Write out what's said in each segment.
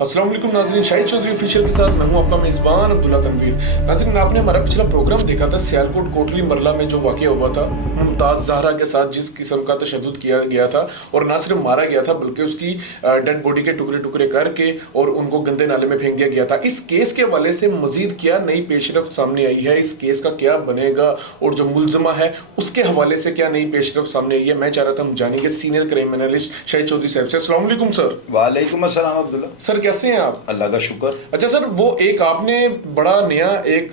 अस्सलाम वालेकुम नाज़रीन, शाहिद चौधरी ऑफिशियल के साथ मैं हूं आपका मेज़बान अब्दुल्ला तनवीर। नाज़रीन, आपने हमारा पिछला प्रोग्राम देखा था सियालकोट कोटली मरला में जो वाक़या हुआ था मुमताज़ ज़हरा के साथ, जिस किस्म का तशद्दुद किया गया था और ना सिर्फ मारा गया था बल्कि उसकी डेड बॉडी के टुकड़े टुकड़े करके और उनको गंदे नाले में फेंक दिया गया था। इस केस के हवाले से मजीद क्या नई पेशरफ सामने आई है, इस केस का क्या बनेगा और जो मुलजमा है उसके हवाले से क्या नई पेशरफ सामने आई है, मैं चाह रहा था हम जानेंगे senior crime analyst Shahid Chaudhary साहब से। अस्सलाम वालेकुम सर। वालेकुम अस्सलाम अब्दुल्ला। सर कैसे हैं आप? अल्लाह का शुक्र। अच्छा सर, वो एक आपने बड़ा नया एक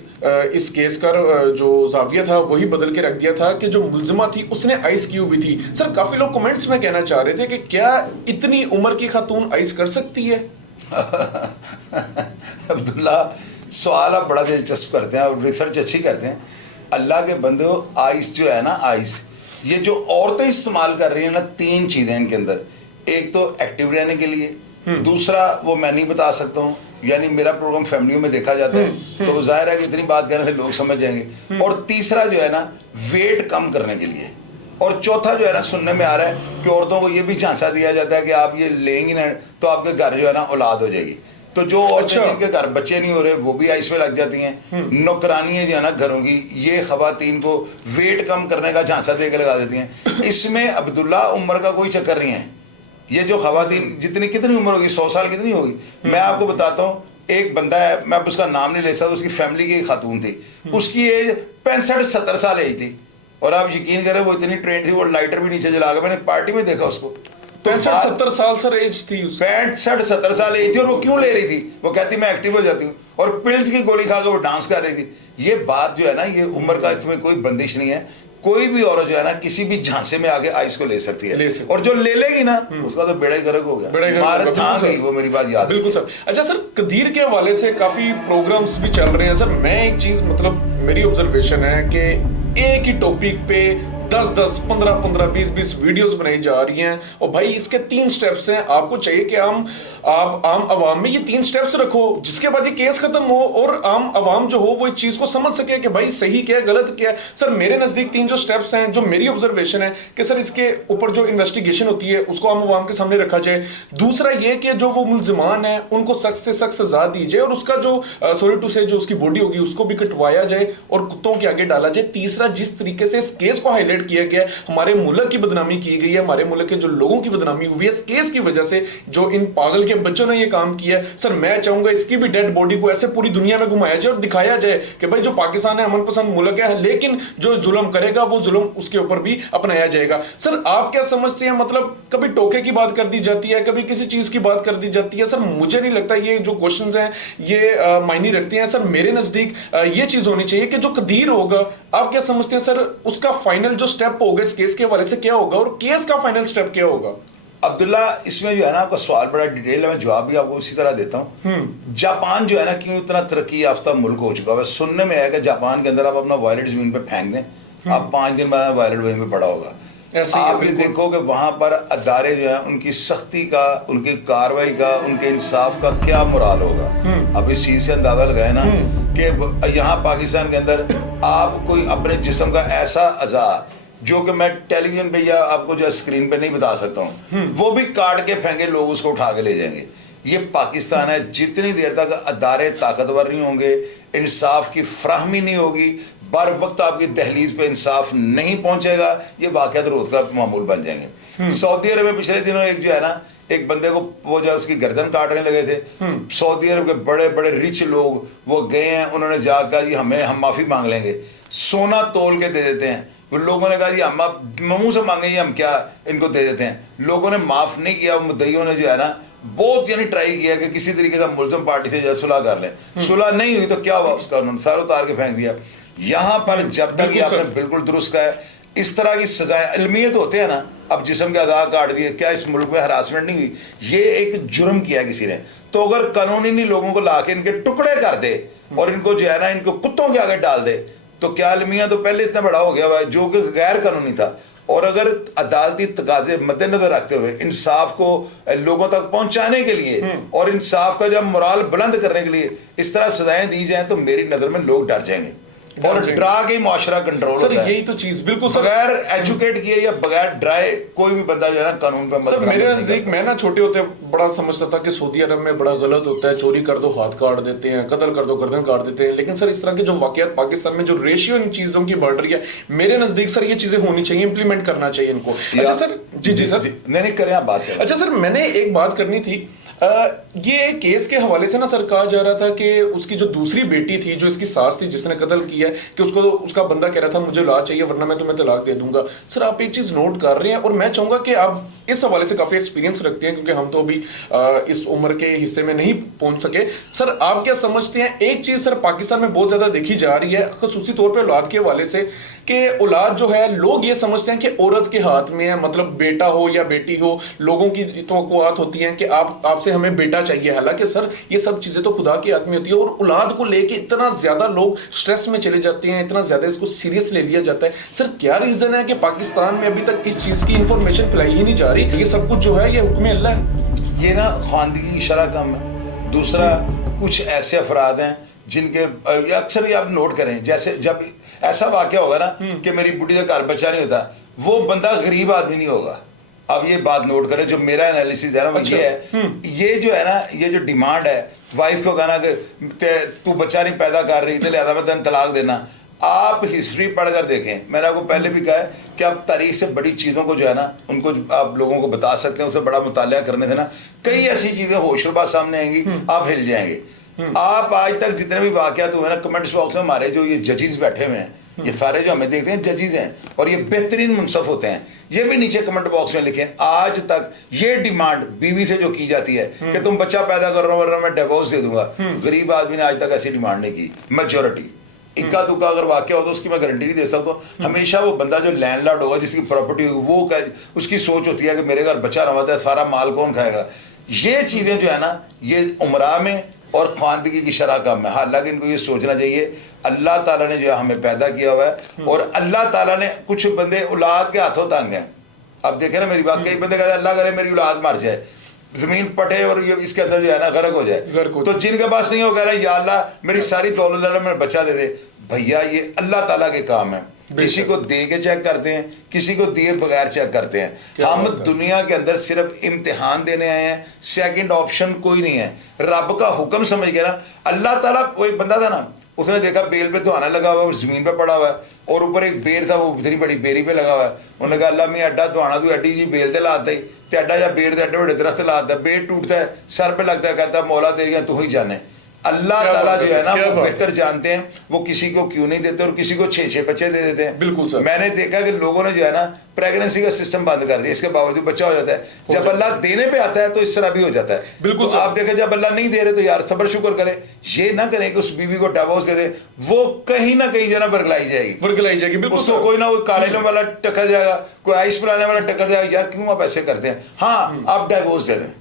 इस केस का जो जाविया था वही बदल के रख दिया था कि जो मुलजिमा थी उसने आइस की हुई थी। सर काफी लोग कमेंट्स में कहना चाह रहे थे कि क्या इतनी उम्र की खातून आइस कर सकती है? अब्दुल्ला, सवाल आप बड़ा दिलचस्प करते हैं और रिसर्च अच्छी करते हैं। अल्लाह के बंदो, आइस जो है ना, आइस ये जो औरतें इस्तेमाल कर रही हैं ना, तीन चीजें इनके अंदर। एक तो एक्टिव रहने के लिए, दूसरा वो मैं नहीं बता सकता हूँ, यानी मेरा प्रोग्राम फैमिलियों में देखा जाता है तो जाहिर है कि इतनी बात कहने से लोग समझ जाएंगे। और तीसरा जो है ना, वेट कम करने के लिए। और चौथा जो है ना, सुनने में आ रहा है कि औरतों को ये भी झांसा दिया जाता है कि आप ये लेंगी ना तो आपके घर जो है ना औलाद हो जाएगी। तो जो औरतें जिनके घर बच्चे नहीं हो रहे वो भी आइस में लग जाती हैं। नौकरानियां जो है ना घरों की, ये खवातीन को वेट कम करने का झांसा दे के लगा देती हैं। इसमें अब्दुल्ला उम्र का कोई चक्कर नहीं है। ये जो खवातीन जितनी कितनी उम्र होगी, 100 साल कितनी होगी, मैं आपको बताता हूँ। एक बंदा है, मैं उसका नाम नहीं ले सकता, उसकी फैमिली की खातून थी, उसकी एज 65-70 साल एज थी। और आप यकीन करें वो इतनी ट्रेंड थी, वो लाइटर भी नीचे जला के, मैंने पार्टी में देखा उसको। 65-70 साल सर एज थी, 65-70 साल एज थी। और वो क्यों ले रही थी? वो कहती मैं एक्टिव हो जाती हूँ, और पिल्स की गोली खा के वो डांस कर रही थी। ये बात जो है ना, ये उम्र का इसमें कोई बंदिश नहीं है। कोई भी औरत जो है ना किसी भी झांसे में आगे आइस को ले सकती है, और जो ले लेगी ना उसका तो बेड़ा गर्क हो गया, मार था गई वो। मेरी बात याद। बिल्कुल सर। अच्छा सर, कदीर के हवाले से काफी प्रोग्राम्स भी चल रहे हैं सर। मैं एक चीज, मतलब मेरी ऑब्जर्वेशन है कि एक ही टॉपिक पे 10-10, 15-15, 20-20 वीडियोस बनाई जा रही हैं। और भाई इसके 3 स्टेप्स हैं। आपको चाहिए कि आप आम आवाम में ये 3 स्टेप्स रखो जिसके बाद ये केस खत्म हो और आम आवाम जो हो वो इस चीज को समझ सके कि भाई सही क्या है गलत क्या है। सर मेरे नजदीक 3 जो स्टेप्स हैं, जो मेरी ऑब्जर्वेशन है कि सर इसके ऊपर जो इन्वेस्टिगेशन होती है उसको आम आवाम के सामने रखा जाए। दूसरा ये कि जो वो मुलजिमान है उनको सख्त से सख्त सजा दी जाए और उसका जो सॉरी टू से जो उसकी बॉडी होगी उसको भी कटवाया जाए और कुत्तों के आगे डाला जाए। तीसरा, जिस तरीके से इस केस को हाईलाइट किया गया, हमारे मुल्क की बदनामी की गई है, हमारे मुल्क के जो लोगों की बदनामी हुई है इस केस की वजह से, जो इन पागल के बच्चों ने ये काम किया है। सर मैं चाहूंगा इसकी भी डेड बॉडी को ऐसे पूरी दुनिया में घुमाया जाए और दिखाया जाए कि भाई जो पाकिस्तान है अमन पसंद मुल्क है, लेकिन जो जुल्म करेगा वो जुल्म उसके ऊपर भी अपनाया जाएगा। सर आप क्या समझते हैं? मतलब कभी टोके की बात कर दी जाती है, कभी किसी चीज की बात कर दी जाती है। सर मुझे नहीं लगता ये जो क्वेश्चंस हैं ये मायने रखते हैं। सर मेरे नजदीक ये चीज होनी चाहिए कि जो कदीर होगा, आप क्या समझते हैं सर उसका फाइनल जो स्टेप होगा इस केस के हवाले से क्या होगा और केस का फाइनल स्टेप क्या होगा? अब्दुल्ला, इसमें जो है ना आपका सवाल बड़ा डिटेल है, मैं जवाब भी आपको उसी तरह देता हूँ। जापान जो है ना क्यों इतना तरक्की याफ्ता मुल्क हो चुका है? सुनने में आया कि जापान के अंदर आप अपना वॉयलेट जमीन पे फेंक दें, आप 5 दिन बाद वॉयलेट वहीं पे पड़ा होगा। आप ये देखो कि वहां पर अदारे जो है उनकी सख्ती का, उनकी कार्रवाई का, उनके इंसाफ का क्या मुराल होगा। अब इस चीज से अंदाजा लगाए ना कि यहाँ पाकिस्तान के अंदर आप कोई अपने जिस्म का ऐसा अज़ा जो कि मैं टेलीविजन पे या आपको जो स्क्रीन पे नहीं बता सकता हूँ, वो भी काट के फेंके, लोग उसको उठा के ले जाएंगे। ये पाकिस्तान है। जितनी देर तक अदारे ताकतवर नहीं होंगे, इंसाफ की फ्राहमी नहीं होगी, बर वक्त आपकी दहलीज पे इंसाफ नहीं पहुंचेगा, ये वाकयात रोज का मामूल बन जाएंगे। सऊदी अरब में पिछले दिनों एक जो है ना, एक बंदे को वो जो उसकी गर्दन काटने लगे थे, सऊदी अरब के बड़े बड़े रिच लोग वो गए हैं, उन्होंने जाकर जी हम माफी मांग लेंगे, सोना तोल के दे देते हैं। वो लोगों ने कहा जी हम मुंह से मांगे, हम क्या इनको दे देते हैं। लोगों ने माफ नहीं किया। मुद्दईयों ने जो है ना बहुत यानी ट्राई किया कि किसी तरीके से मुल्ज़िम पार्टी से सुलह कर लें। सुलह नहीं हुई तो क्या हुआ, उसका उन्होंने सारा उतार के फेंक दिया। यहाँ पर जब तक ये आपने बिल्कुल दुरुस्त कहा है, इस तरह की सजाएं इल्मियत होते हैं ना, अब जिस्म के आज़ा काट दिए, क्या इस मुल्क में हरासमेंट नहीं हुई? ये एक जुर्म किया किसी ने। तो अगर कानूनी नहीं लोगों को ला के इनके टुकड़े कर दे और इनको जो है ना इनको कुत्तों के आगे डाल दे, तो क्या अलमिया तो पहले इतना बड़ा हो गया हुआ है जो कि गैर कानूनी था। और अगर अदालती तकाजे मद्देनजर रखते हुए इंसाफ को लोगों तक पहुंचाने के लिए और इंसाफ का जब मोराल बुलंद करने के लिए इस तरह सजाएं दी जाएं तो मेरी नजर में लोग डर जाएंगे। और डरा के ही मुआशरा कंट्रोल सर होता है। यही तो चीज बिल्कुल सर, बगैर एजुकेट किए या बगैर डराए कोई भी बंदा जो है ना कानून पे सर मेरे नजदीक, मैं ना छोटे होते बड़ा समझता था कि सऊदी अरब में बड़ा गलत होता है, चोरी कर दो हाथ काट देते हैं, कत्ल कर दो गर्दन काट देते हैं। लेकिन सर इस तरह के जो वाकयात पाकिस्तान में जो रेशियो इन चीजों की बढ़ रही है, मेरे नजदीक सर ये चीजें होनी चाहिए, इंप्लीमेंट करना चाहिए इनको। अच्छा सर, जी सर, नहीं करें आप बात करें। अच्छा सर, मैंने एक बात करनी थी। ये केस के हवाले से ना सर कहा जा रहा था कि उसकी जो दूसरी बेटी थी, जो इसकी सास थी जिसने कत्ल किया, कि उसको उसका बंदा कह रहा था मुझे औलाद चाहिए वरना मैं तुम्हें तलाक दे दूंगा। सर आप एक चीज नोट कर रहे हैं और मैं चाहूंगा कि आप इस हवाले से काफी एक्सपीरियंस रखते हैं, क्योंकि हम तो अभी इस उम्र के हिस्से में नहीं पहुंच सके। सर आप क्या समझते हैं, एक चीज सर पाकिस्तान में बहुत ज्यादा देखी जा रही है खसूसी तौर पर औलाद के हवाले से, कि औलाद जो है लोग ये समझते हैं कि औरत के हाथ में है, मतलब बेटा हो या बेटी हो, लोगों की तवक्कुआत होती हैं कि आपसे हमें बेटा चाहिए। हालांकि सर ये सब चीजें तो खुदा के हाथ में होती है, और औलाद को लेके इतना ज्यादा लोग स्ट्रेस में चले जाते हैं, इतना ज्यादा इसको सीरियस ले लिया जाता है। सर क्या रीजन है कि पाकिस्तान में अभी तक इस चीज की इंफॉर्मेशन फैलाई ही नहीं जा रही? ये सब कुछ जो है ये हुक्म अल्लाह है। ये ना खानदगी की शरह कम है। दूसरा, कुछ ऐसे अफराद हैं जिनके अक्सर ये आप नोट करें, जैसे जब ऐसा वाकया होगा ना कि मेरी बुढ़ी का घर बच्चा नहीं होता, वो बंदा गरीब आदमी नहीं होगा। अब ये बात नोट करें, जो मेरा एनालिसिस है ना वो ये है, ये जो है ना, ये जो डिमांड है वाइफ को कहना कि तू बच्चा नहीं पैदा कर रही तो लिहाजा मैं तेन तलाक देना। आप हिस्ट्री पढ़कर देखें, मैंने आपको पहले भी कहा है कि आप तारीख से बड़ी चीज़ों को जो है ना उनको आप लोगों को बता सकते हैं, उसे बड़ा मुतालिया करने से ना कई ऐसी चीज़ें होशरुबा सामने आएंगी, आप हिल जाएंगे। आप आज तक जितने भी वाकयात हुए ना कमेंट्स बॉक्स में हमारे जो ये जजेस बैठे हुए हैं, ये सारे जो हमें देखते हैं जजेस हैं और ये बेहतरीन मुंसफ होते हैं, ये भी नीचे कमेंट बॉक्स में लिखें। आज तक ये डिमांड बीवी से जो की जाती है कि तुम बच्चा पैदा कर रहे हो वरना मैं डिवोर्स दे दूंगा, गरीब आदमी ने आज तक ऐसी डिमांड नहीं की। मेजोरिटी इक्का दुक्का अगर वाक्य हो तो उसकी मैं गारंटी नहीं दे सकता। हमेशा वो बंदा जो लैंडलॉर्ड होगा, जिसकी प्रॉपर्टी होगी, वो उसकी सोच होती है कि मेरे घर बच्चा रहा है, सारा माल कौन खाएगा। ये चीजें जो है ना ये उमरा में और खानदगी की शरह कम है। हालांकि इनको ये सोचना चाहिए अल्लाह ताला ने जो है हमें पैदा किया हुआ है, और अल्लाह ताला ने कुछ बंदे औलाद के हाथों तंग हैं। अब देखे ना मेरी बात, कई बंदे कहते हैं अल्लाह करे मेरी औलाद मर जाए, जमीन पटे और ये इसके अंदर जो है ना गर्क हो जाए। तो जिनके पास नहीं हो कह रहा है या अल्लाह मेरी सारी दौलत में बच्चा दे दे। भैया ये अल्लाह ताला के काम है, किसी को दे के चेक करते हैं, किसी को दिए बगैर चेक करते हैं। हम दुनिया के अंदर सिर्फ इम्तिहान देने आए हैं, सेकंड ऑप्शन कोई नहीं है। रब का हुक्म समझ के ना, अल्लाह ताला, कोई बंदा था ना, उसने देखा बेल पे धोना लगा हुआ है, जमीन पे पड़ा हुआ है, और ऊपर एक बेर था वो इतनी बड़ी बेरी पे लगा हुआ है। उन्होंने कहा अल्लाह मैं अड्डा धोना, तू अड्डी जी बेल ते लाता ही, ते अड्डा या बेर ते अड्डे बड़े दरख्त लाता है, बेर टूटता है, सर पे लगता है, कहता है मौला तेरियां तू ही जाने। अल्लाह ताला जो है ना वो बेहतर जानते हैं, वो किसी को क्यों नहीं देते और किसी को 6-6 बच्चे दे देते हैं। बिल्कुल सर। मैंने देखा कि लोगों ने जो है ना प्रेगनेंसी का सिस्टम बंद कर दिया, इसके बावजूद बच्चा हो जाता है। जब अल्लाह देने पे आता है तो इस तरह भी हो जाता है। बिल्कुल तो आप देखें जब अल्लाह नहीं दे रहे तो यार सब्र शुक्र करें, ये ना करें कि उस बीवी को डिवोर्स दे दे, वो कहीं ना कहीं जना बरगलाई जाएगी। बिल्कुल उसको कोई ना कोई कालेलों वाला टक्कर जाएगा, कोई आइस पिलाने वाला टक्कर जाएगा। यार क्यों आप ऐसे करते हैं? हाँ आप डिवोर्स दे दें,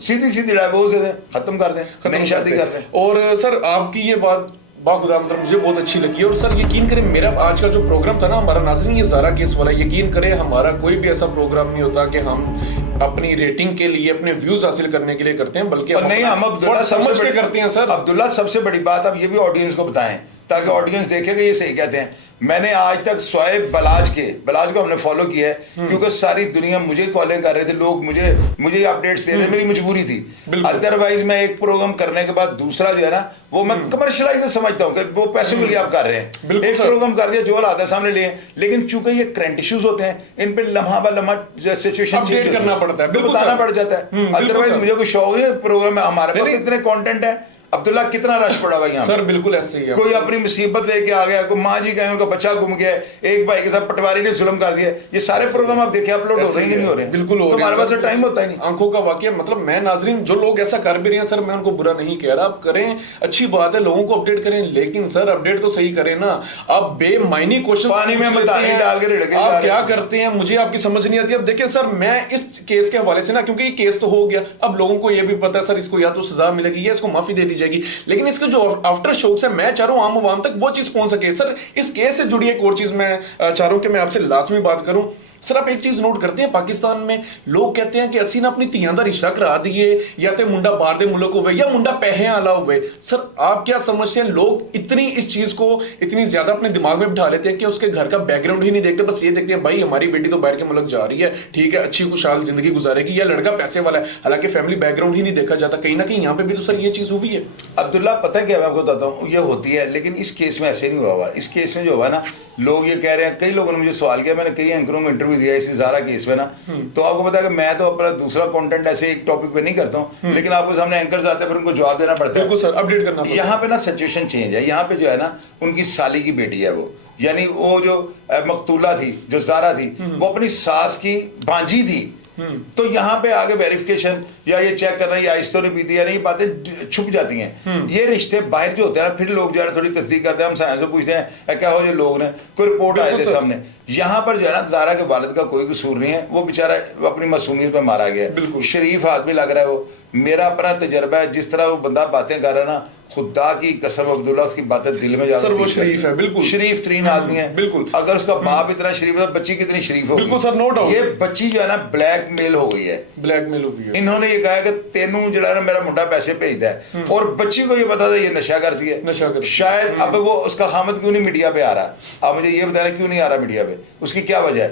सीधी सीधी डिवोर्स दे दें, खत्म कर दें, नई शादी कर दें। और सर आपकी ये बात बाखुदा मतलब मुझे बहुत अच्छी लगी। और सर यकीन करें मेरा आज का जो प्रोग्राम था ना हमारा, नाज़रीन ये ज़ारा केस वाला, यकीन करें हमारा कोई भी ऐसा प्रोग्राम नहीं होता कि हम अपनी रेटिंग के लिए, अपने व्यूज हासिल करने के लिए करते हैं, बल्कि नहीं, हम अब्दुल्ला समझ के करते हैं। सर अब्दुल्ला सबसे बड़ी बात आप ये भी ऑडियंस को बताएं ताकि ऑडियंस देखे कि ये सही कहते हैं। मैंने आज तक शोएब बलाज को हमने फॉलो किया है, क्योंकि सारी दुनिया मुझे कॉलें कर रहे थे, लोग मुझे अपडेट्स दे रहे थे, मेरी मजबूरी थी। अदरवाइज मैं एक प्रोग्राम करने के बाद दूसरा जो है ना वो मैं कमर्शियलाइज समझता हूँ कि वो पैसे के लिए आप कर रहे हैं। एक प्रोग्राम कर दिया, जो आता है सामने लिए, लेकिन चूंकि ये करंट इश्यूज होते हैं, इन पे लम्हा ब लम्हा सिचुएशन अपडेट करना पड़ता है, बताना पड़ जाता है। अदरवाइज मुझे कोई शौक नहीं है प्रोग्राम में, हमारे पास इतने कंटेंट है। अब्दुल्ला कितना रश पड़ा हुआ यहाँ सर? बिल्कुल ऐसे ही है। कोई अपनी मुसीबत लेके आ गया, कोई माँ जी कहें उनका बच्चा गुम गया, एक भाई के साथ पटवारी ने जुल्म कर दिया, ये सारे प्रोग्राम आप देखें अपलोड हो रहे हैं कि नहीं हो रहे? बिल्कुल हो रहे हैं। हमारे पास टाइम होता ही नहीं। आंखों का वाकया मतलब मैं नाजरीन जो लोग ऐसा कर भी रहे हैं सर, मैं उनको बुरा नहीं कह रहा, आप करें अच्छी बात है, लोगों को अपडेट करें, लेकिन सर अपडेट तो सही करें ना। आप बेमायनी क्वेश्चन पानी में मदानी डाल के रिड़के आप क्या करते हैं, मुझे आपकी समझ नहीं आती। अब देखिए सर मैं इस केस के हवाले से ना, क्योंकि ये केस तो हो गया, अब लोगों को ये भी पता है सर इसको या तो सजा मिलेगी या इसको माफी दे दी जाएगी, लेकिन इसके जो आफ्टर शोक्स है मैं चाह रहा हूं आम आवाम तक वो चीज पहुंच सके। सर इस केस से जुड़ी एक और चीज मैं चाह रहा हूं कि मैं आपसे लाजमी बात करूं सर आप एक चीज नोट करते हैं, पाकिस्तान में लोग कहते हैं कि असी ना अपनी ਧੀਆਂ ਦਾ रिश्ता करा दिए या तो मुंडा बाहर दे मुल्क हुए या मुंडा पैसे वाला हुए। सर आप क्या समझते हैं, लोग इतनी इस चीज को इतनी ज्यादा अपने दिमाग में बिठा लेते हैं कि उसके घर का बैकग्राउंड ही नहीं देखते, बस ये देखते हैं भाई हमारी बेटी तो बाहर के मुल्क जा रही है, ठीक है, अच्छी खुशहाल जिंदगी गुजारेगी, या लड़का पैसे वाला है, हालांकि फैमिली बैकग्राउंड ही नहीं देखा जाता। कहीं ना कहीं यहाँ पे भी तो सर ये चीज हुई है। अब्दुल्ला पता है क्या, मैं आपको बताता हूँ, ये होती है, लेकिन इस केस में ऐसे नहीं हुआ हुआ। इस केस में जो हुआ ना, लोग ये कह रहे हैं, कई लोगों ने मुझे सवाल किया, मैंने कई एंकरों को इंटरव्यू दिया इस ज़ारा केस में ना, तो आपको पता है कि मैं तो अपना दूसरा कंटेंट ऐसे एक टॉपिक पे नहीं करता हूँ, लेकिन आपको सामने एंकर्स आते हैं, फिर उनको जवाब देना पड़ता है। बिल्कुल सर, अपडेट करना पड़ता है। यहाँ पे ना सिचुएशन चेंज है। यहाँ पे जो है ना, उनकी साली की बेटी है वो, यानी वो जो मकतूला थी, जो ज़ारा थी, वो अपनी सास की भांजी थी। तो यहाँ पे आगे वेरिफिकेशन या ये चेक करना या आइस तो नहीं पीती या नहीं, बातें छुप जाती हैं। ये रिश्ते बाहर जो होते हैं ना, फिर लोग जो है थोड़ी तस्दीक करते हैं, हम साइंस से पूछते हैं क्या हो, ये लोग ने कोई रिपोर्ट आए थे सामने। यहाँ पर जो है ना, ज़ारा के वालिद का कोई कसूर नहीं है, वो बेचारा अपनी मासूमियत में मारा गया है, शरीफ आदमी लग रहा है वो। मेरा अपना तजर्बा है, जिस तरह वो बंदा बातें कर रहा है ना, खुदा की कसम अब्दुल्ला, उसकी बातें दिल में जाती है। वो शरीफ है, बिल्कुल शरीफ तरीन आदमी है, बिल्कुल। अगर उसका बाप इतना शरीफ है, बच्ची कितनी शरीफ होगी। बिल्कुल सर, नो डाउट। ये बच्ची जो है ना, ब्लैकमेल हो गई है, ब्लैकमेल हो गई है। इन्होंने ये कहा कि तेनू जो है ना, मेरा मुंडा पैसे भेजता है, और बच्ची को ये पता था ये नशा करती है, नशा करती है। शायद अब वो उसका हामिद क्यों नहीं मीडिया पे आ रहा, आप मुझे ये बता रहे क्यों नहीं आ रहा मीडिया पे, उसकी क्या वजह है?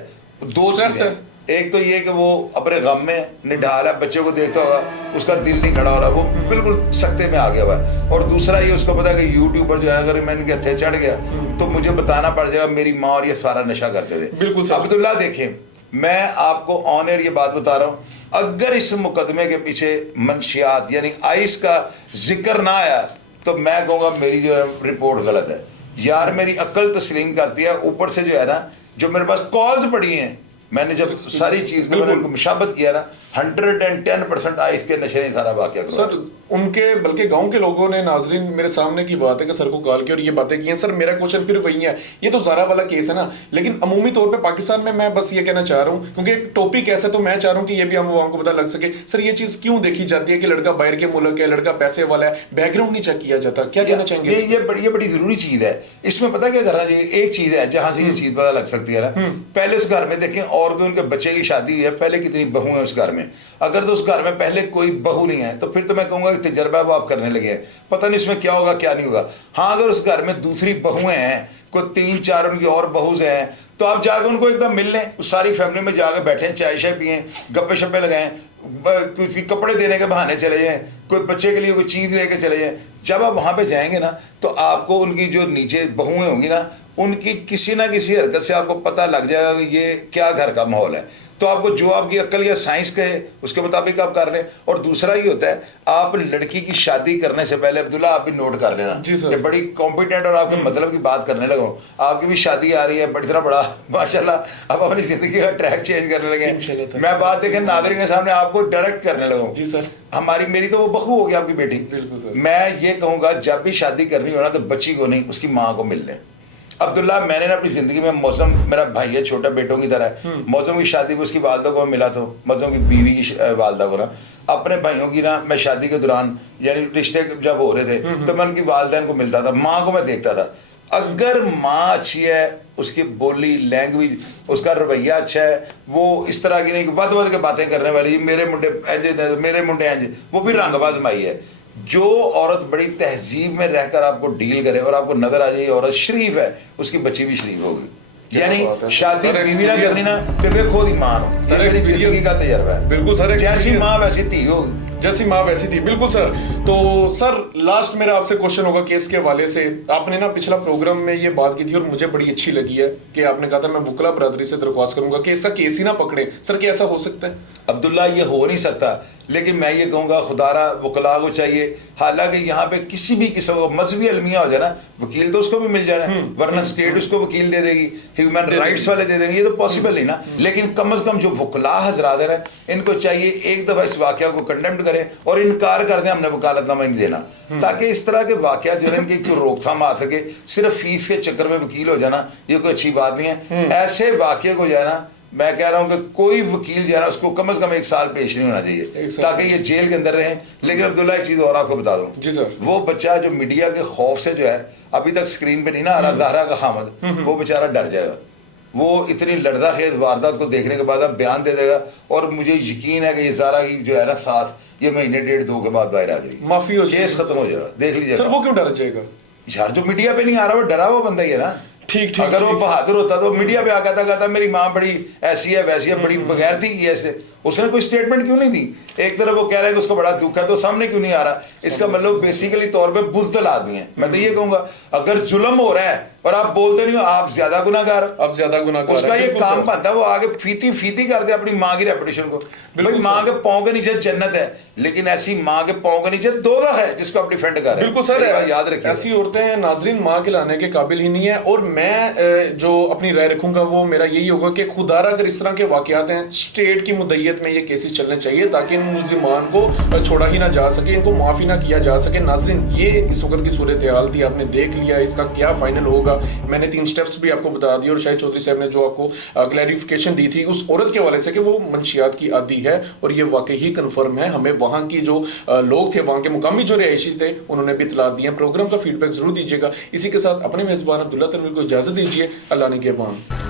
दो चीजें, एक तो ये कि वो अपने गम में निढाल है, बच्चे को देखता होगा, उसका दिल नहीं खड़ा हो रहा, वो बिल्कुल सख्ते में आ गया हुआ है। और दूसरा ये उसको पता है कि यूट्यूब पर जो है, अगर मैं इनके हथे चढ़ गया तो मुझे बताना पड़ जाएगा मेरी माँ और ये सारा नशा करते थे। बिल्कुल अब्दुल्ला देखें, मैं आपको ऑन एयर ये बात बता रहा हूँ, अगर इस मुकदमे के पीछे मंशियात यानी आइस का जिक्र ना आया तो मैं कहूँगा मेरी जो रिपोर्ट गलत है। यार मेरी अक्ल तस्लीम करती है, ऊपर से जो है ना, जो मेरे पास कॉल्स पड़ी हैं, मैंने जब सारी चीज को मैंने उनको मुशाबत किया ना, 110% आइस के नशे ने सारा वाकया करा। सर उनके बल्कि गांव के लोगों ने, नाजरीन मेरे सामने की बात है कि सर को कॉल किया और ये बातें की हैं। सर मेरा क्वेश्चन फिर वही है, ये तो ज़ारा वाला केस है ना, लेकिन अमूमी तौर पे पाकिस्तान में मैं बस ये कहना चाह रहा हूँ, क्योंकि एक टॉपिक ऐसा, तो मैं चाह रहा हूँ कि ये भी हम आवाम को पता लग सके। सर ये चीज़ क्यों देखी जाती है कि लड़का बाहर के मुल्क है, लड़का पैसे वाला है, बैकग्राउंड नहीं चेक किया जाता, क्या कहना चाहेंगे? ये बड़ी जरूरी चीज है। इसमें पता क्या करना चाहिए, एक चीज है जहां से ये चीज पता लग सकती है ना, पहले उस घर में देखें, और भी उनके बच्चे की शादी हुई है, पहले कितनी बहू है उस घर में। अगर तो उस घर में पहले कोई बहू नहीं है, तो फिर तो मैं कहूंगा कि तजर्बा वो आप करने लगे हैं, पता नहीं इसमें क्या होगा क्या नहीं होगा। हाँ, अगर उस घर में दूसरी बहुएं हैं, कोई 3-4 उनकी और बहूज हैं, तो आप जाकर उनको एकदम मिल लें, उस सारी फैमिली में जाकर बैठें, चाय शाय पिएं, गप्पे शप्पे लगाएं, किसी कपड़े देने के बहाने चले जाएं, कोई बच्चे के लिए कोई चीज़ लेके चले जाएं। जब आप वहाँ पे जाएंगे ना, तो आपको उनकी जो नीचे बहुएं होंगी ना, उनकी किसी ना किसी हरकत से आपको पता लग जाएगा कि ये क्या घर का माहौल है। तो आपको जो आपकी अक्ल या साइंस कहे उसके मुताबिक आप कर लें। और दूसरा ये होता है, आप लड़की की शादी करने से पहले अब्दुल्ला आप भी नोट कर लेना, ये बड़ी कॉम्पिटेंट और आपके मतलब की बात करने लगा, आपकी भी शादी आ रही है, बड़ी तरह बड़ा माशाल्लाह आप अपनी जिंदगी का ट्रैक चेंज करने लगे। मैं बात देखें नाज़रीन के सामने आपको डायरेक्ट करने लगा जी सर, मेरी तो वो बहू होगी आपकी बेटी। मैं ये कहूँगा जब भी शादी करनी हो ना, तो बच्ची को नहीं, उसकी माँ को मिल लें। अब्दुल्ला, मैंने ना अपनी जिंदगी में मौसम, मेरा भाई है छोटा बेटों की तरह, मौसम की शादी को उसकी वालदा को मिला, तो मौसम की बीवी की वालदा को ना, अपने भाइयों की ना, मैं शादी के दौरान यानी रिश्ते जब हो रहे थे, तो मैं उनकी वालदैन को मिलता था, माँ को मैं देखता था। अगर माँ अच्छी है, उसकी बोली लैंग्वेज, उसका रवैया अच्छा है, वो इस तरह की नहीं वध वध के बातें करने वाली, मेरे मुंडे इंज, वो भी रंगबाज माई है। जो औरत बड़ी तहजीब में रहकर आपको डील करे और आपको नजर आ जाए औरत शरीफ है, उसकी बच्ची भी शरीफ होगी। यानी शादी बीवी ना करनी ना, तो वे खुद ईमान हो, मेरी जिंदगी का तजर्बा है। बिल्कुल सर, जैसी माँ वैसी धी होगी, जैसी माँ वैसी थी। बिल्कुल सर। तो सर लास्ट मेरा आपसे क्वेश्चन होगा केस के हवाले से। आपने ना पिछला प्रोग्राम में ये बात की थी और मुझे बड़ी अच्छी लगी है कि आपने कहा था मैं वुकला बरादरी से दरख्वास्त करूंगा कि ऐसा केस ही ना पकड़े। सर क्या ऐसा हो सकता है? अब्दुल्ला, ये हो नहीं सकता, लेकिन मैं ये कहूँगा खुदारा वकला को चाहिए। हालांकि यहाँ पे किसी भी किस्म का मजहबी अलमिया हो जाए ना, वकील तो उसको भी मिल जाना, वरना स्टेट उसको वकील दे देगी, ह्यूमन राइट्स वाले दे देंगे, ये तो पॉसिबल नहीं ना। लेकिन कम अज कम जो वकला हजरात हैं, इनको चाहिए एक दफ़ा इस वाक़या को कंडेम्ड करें और इनकार कर दें हमने वकालतनामा नहीं देना, ताकि इस तरह के वाक़या जो है इनकी कोई रोकथाम आ सके। सिर्फ फीस के चक्कर में वकील हो जाना ये कोई अच्छी बात नहीं है। ऐसे वाक़े को जो है ना, मैं कह रहा हूं कि कोई वकील जो है ना, उसको कम से कम 1 साल पेश नहीं होना चाहिए, ताकि ये जेल के अंदर रहे। लेकिन अब्दुल्ला, एक चीज और आपको बता दूं जी सर, वो बच्चा जो मीडिया के खौफ से जो है अभी तक स्क्रीन पे नहीं ना आ रहा, ज़ाहरा का हामिद, वो बेचारा डर जाएगा। वो इतनी लड़दाखेज वारदात को देखने के बाद अब बयान दे देगा, और मुझे यकीन है कि ये सारा की जो है ना साथ ये महीने 1.5-2 के बाद बाहर आ जाएगी, माफी हो केस खत्म हो जाएगा, देख सर लीजिएगा। वो क्यों डर जाएगा? यार जो मीडिया पे नहीं आ रहा वो डरा हुआ बंदा ही है ना। ठीक ठीक अगर वो ठीक। बहादुर होता तो मीडिया पे आ कहता मेरी माँ बड़ी ऐसी है वैसी है, बड़ी बगैरती की है, ऐसे उसने कोई स्टेटमेंट क्यों नहीं दी? एक तरफ वो कह रहा है कि उसको बड़ा दुख है तो सामने क्यों नहीं आ रहा? इसका मतलब बेसिकली तौर पे बुज़दिल आदमी है। मैं तो ये कहूंगा अगर जुल्म हो रहा है और आप बोलते नहीं हो, आप ज्यादा गुनाहगार, आप ज्यादा गुनाहगार उसका हैं, ये बिल्कुल काम सर। बनता है वो आगे फीती फीती कर दे अपनी माँ की रेपुटेशन को। भाई बिल्कुल माँ सर। के पाँव के नीचे जन्नत है, लेकिन ऐसी माँ के पाँव के नीचे दोज़ख है जिसको आप डिफेंड कर रहे हैं। बिल्कुल सर, मेरी बात याद रखिए। ऐसी औरतें नाजरीन माँ के लाने के काबिल ही नहीं है। और मैं जो अपनी राय रखूंगा वो मेरा यही होगा कि खुदारा अगर इस तरह के वाकयात हैं, स्टेट की मुद्दईयत में ये केसेस चलने चाहिए ताकि इन मुलजिमान को छोड़ा ही ना जा सके, इनको माफी ना किया जा सके। नाजरीन ये इस वक्त की सूरत हाल थी, आपने देख लिया, इसका क्या फाइनल होगा मैंने 3 स्टेप्स भी आपको बता दिए, और शाहिद चौधरी साहब ने जो आपको क्लैरिफिकेशन दी थी उस औरत के हवाले से कि वो मंशियात की आदी है, और ये वाकई ही कन्फर्म है। हमें वहाँ की जो लोग थे, वहाँ के मुकामी जो रिहायशी थे, उन्होंने भी इतला दिया। प्रोग्राम का फीडबैक जरूर दीजिएगा। इसी के साथ अपने मेजबान अब्दुल्ला तनवीर को इजाजत दीजिए। अल्लाह ने के बान।